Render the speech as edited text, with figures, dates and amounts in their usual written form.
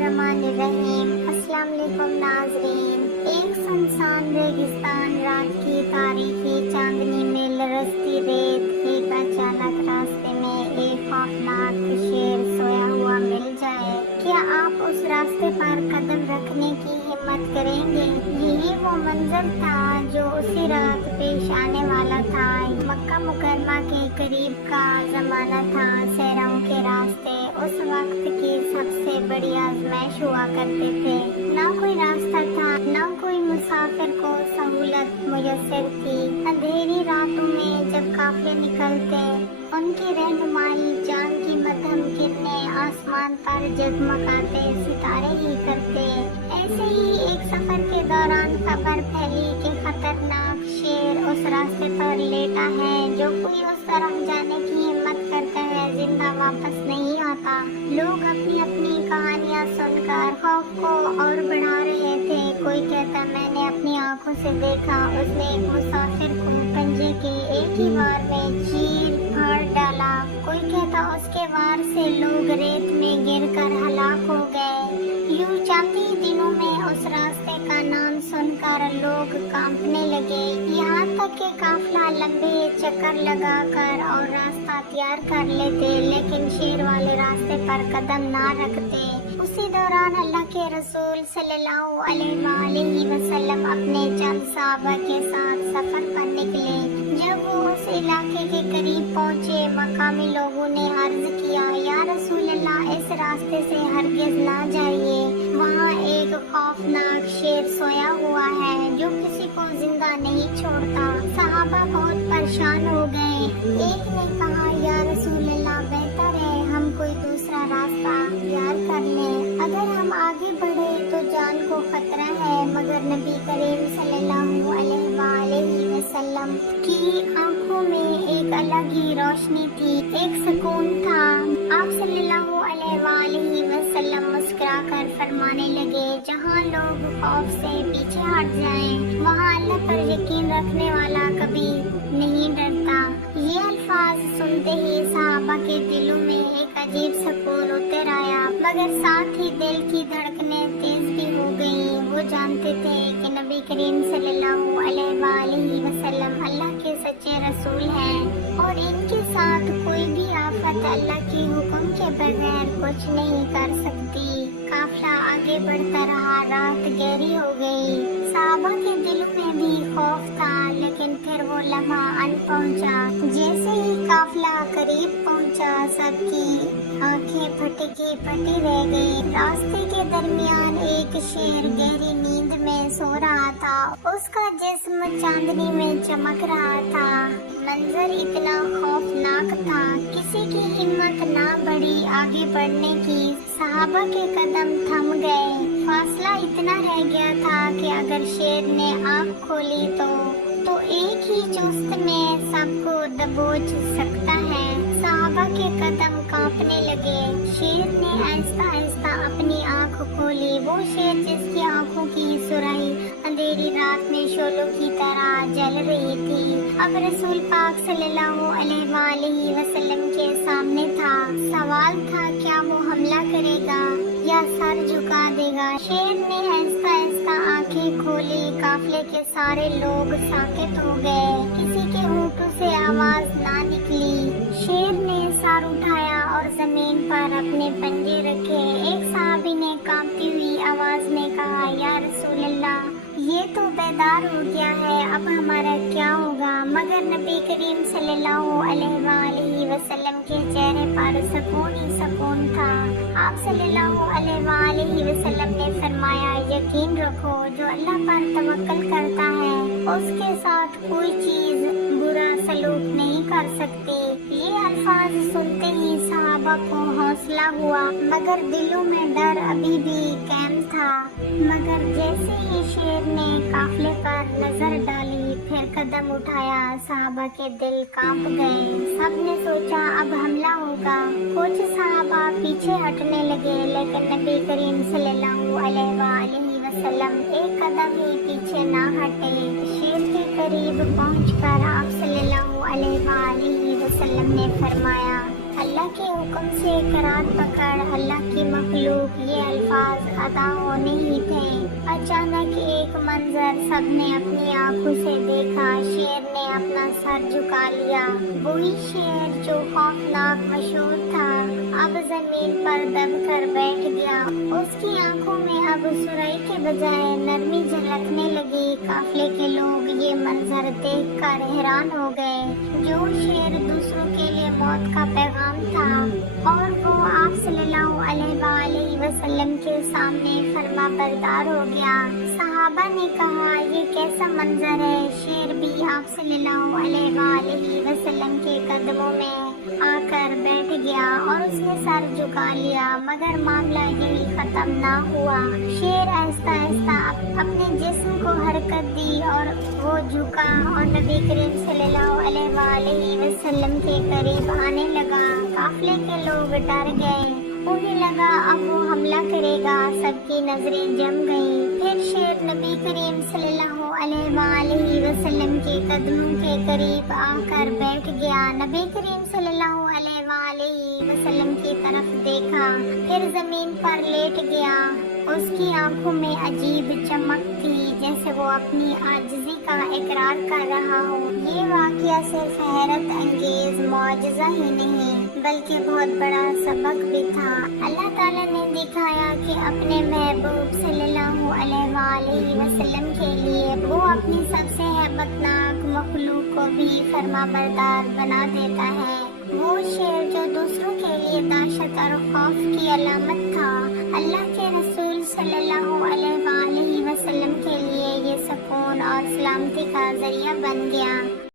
बिस्मिल्लाहिर्रहमानिर्रहीम। अस्सलाम वालेकुम नाज़रीन। एक सुनसान रेगिस्तान रात की तारीखी चांदनी में लरसती रेत, एक अचानक रास्ते में एक खौफनाक शेर सोया हुआ मिल जाए, क्या आप उस रास्ते पर कदम रखने की हिम्मत करेंगे? यही वो मंजर था जो उसी रात पेश आने वाला था। मक्का मुकरमा के करीब का जमाना था। सहराओं के रास्ते उस वक्त की सबसे बड़ी आजमाइश हुआ करते थे। ना कोई रास्ता था, ना कोई मुसाफिर को सहूलत मुयस्सर थी। अंधेरी रातों में जब काफिले निकलते, उनकी रहनुमाई चांद की मध्यम किरणें आसमान पर जगमगाते सितारे ही करते। ऐसे ही एक सफर के दौरान खबर फैली कि खतरनाक शेर उस रास्ते पर लेटा है। जो कोई उस तरफ जाने की हिम्मत करता है, जिंदा वापस नहीं आता। लोग अपनी अपनी कहानियां सुनकर खौफ को और बढ़ा रहे थे। कोई कहता, मैंने अपनी आंखों से देखा, उसने एक मुसाफिर को पंजे के एक ही वार में चीर फाड़ डाला। कोई कहता, उसके वार से लोग रेत में गिरकर हलाक हो गए। यूं चंद ही दिनों में उस रास्ते का नाम सुनकर लोग कांपने लगे। यहाँ तक कि काफिला लंबे चक्कर लगाकर और रास्ता तैयार कर लेते, लेकिन शेर वाले रास्ते पर कदम ना रखते। उसी दौरान अल्लाह के रसूल सल्लल्लाहु अलैहि वसल्लम अपने चंद सहाबा के साथ सफर पर निकले। जब वो उस इलाके के करीब पहुँचे, मकामी लोगों ने अर्ज किया, या रसूल अल्लाह, इस रास्ते से हरगिज ना जाइए। वहाँ एक खौफनाक शेर सोया हुआ है जो किसी को जिंदा नहीं छोड़ता। सहाबा बहुत परेशान हो गए। एक ने कहा, या रसूल अल्लाह, बेहतर है हम कोई दूसरा रास्ता तैयार कर लें। अगर हम आगे बढ़े तो जान को खतरा है। मगर नबी करीम सल्लल्लाहु अलैहि वसल्लम की आंखों में एक अलग ही रोशनी थी, एक सुकून था। आप सल्लल्लाहु अलैहि वसल्लम मुस्कुराकर फरमाने लगे, जहाँ लोग खौफ से पीछे हट जाएं, वहाँ अल्लाह पर यकीन रखने वाला कभी नहीं डरता। ये अल्फाज सुनते ही सहाबा के दिलों में एक अजीब सुकून उतर आया, मगर साथ ही दिल की धड़कनें तेज भी हो गईं। वो जानते थे कि नबी करीम सल्लल्लाहु अलैहि वसल्लम अल्लाह के सच्चे रसूल हैं और इनके साथ कोई भी आफत अल्लाह के हुक्म के बगैर कुछ नहीं कर सकती। काफिला आगे बढ़ता रहा। रात गहरी हो गई। सहाबा के दिलों में भी खौफ था, लेकिन फिर वो लम्हा अन पहुंचा। जैसे ही काफिला करीब पहुंचा, सबकी आंखें फटी रह गई। रास्ते के दरमियान एक शेर गहरी नींद में सो रहा था। उसका जिस्म चांदनी में चमक रहा था। मंजर इतना खौफनाक था, किसी की हिम्मत ना बढ़ी आगे बढ़ने की। सहाबा के कदम थम गए। फासला इतना रह गया था कि अगर शेर ने आँख खोली तो एक ही चुस्त में सबको दबोच सकता है। सहाबा के कदम कांपने लगे। शेर ने आहिस्ता आहिस्ता अपनी आँख खोली। वो शेर जिसकी आँखों की सुराही अंधेरी रात में शोलों की तरह जल रही थी, अब रसूल पाक सल्लल्लाहु अलैहि वसल्लम के सामने था। सवाल था, क्या वो हमला करेगा या सर झुका देगा? शेर ने आहिस्ता आहिस्ता आंखें खोली। काफिले के सारे लोग साकित हो गए। किसी के होठों से आवाज ना निकली। शेर ने सर उठाया और जमीन पर अपने पंजे रखे। एक सहाबी ने कांपती हुई आवाज में कहा, या रसूल अल्लाह, ये तो बेदार हो गया है, अब हमारा क्या होगा? मगर नबी करीम सल्लल्लाहु अलैहि वसल्लम के चेहरे पर सुकून ही सुकून था। आप सल्लल्लाहु अलैहि वसल्लम ने फरमाया, यकीन रखो, जो अल्लाह पर तवक्कल करता है उसके साथ कोई चीज बुरा सलूक नहीं कर सकती। ये अल्फाज सुनते ही सहाबा को हौसला हुआ, मगर दिलों में डर अभी भी कायम था। मगर जैसे ही शेर ने काफिले पर नजर डाली, फिर कदम उठाया, सहाबा के दिल कांप गए। सबने सोचा अब हमला होगा। कुछ सहाबा पीछे हटने लगे, लेकिन नबी करीम सल्लल्लाहु अलैहि वसल्लम एक कदम ही पीछे ना हटे। शेर के करीब पहुंचकर आप सल्लल्लाहु अलैहि वसल्लम ने फरमाया, अल्लाह के हुक्म से करार पकड़ अल्लाह की मखलूक। ये अल्फाज अदा होने ही थे। अचानक एक मंजर सबने अपनी आंखों से देखा। शेर ने अपना सर झुका लिया। वही शेर जो खौफनाक मशहूर था अब जमीन पर दबकर बैठ गया। उसकी आंखों में अब सुराई के बजाय नरमी झलकने लगी। काफिले के लोग ये मंजर देखकर हैरान हो गए। जो शेर दूसरों के लिए मौत का पैगाम था और वो आप सल्लल्लाहु अलैहि वसल्लम के सामने फरमा बरदार हो गया। सहाबा ने कहा, ये कैसा मंजर है। शेर भी आप सल्लल्लाहु अलैहि वसल्लम के कदमों में आकर बैठ गया और उसने सर झुका लिया। मगर मामला यही खत्म ना हुआ। शेर आहिस्ता आहिस्ता अपने जिस्म को हरकत दी और वो झुका और नबी करीम सल्लल्लाहु अलैहि वसल्लम के करीब आने लगा। काफिले के लोग डर गए। उन्हें लगा अब वो हमला करेगा। सबकी नजरें जम गईं। फिर शेर नबी करीम सल्लल्लाहु अलैहि वसल्लम के कदमों के करीब आकर बैठ गया। नबी करीम सल्लल्लाहु अलैहि वसल्लम की तरफ देखा, फिर जमीन पर लेट गया। उसकी आंखों में अजीब चमक थी, जैसे वो अपनी आजिज़ी का इकरार कर रहा हो। ये वाक़या सिर्फ हैरत अंगेज मौजज़ा ही नहीं बल्कि बहुत बड़ा सबक भी था। अल्लाह ताला ने दिखाया कि अपने महबूब सल्लल्लाहु अलैहि वसल्लम के लिए वो अपनी सबसे हैबतनाक मखलूक को भी फरमाबरदार बना देता है। वो शेर जो दूसरों के लिए दहशत और खौफ की अलामत था, अल्लाह के रसूल सल्लल्लाहु अलैहि वसल्लम के लिए ये सुकून और सलामती का जरिया बन गया।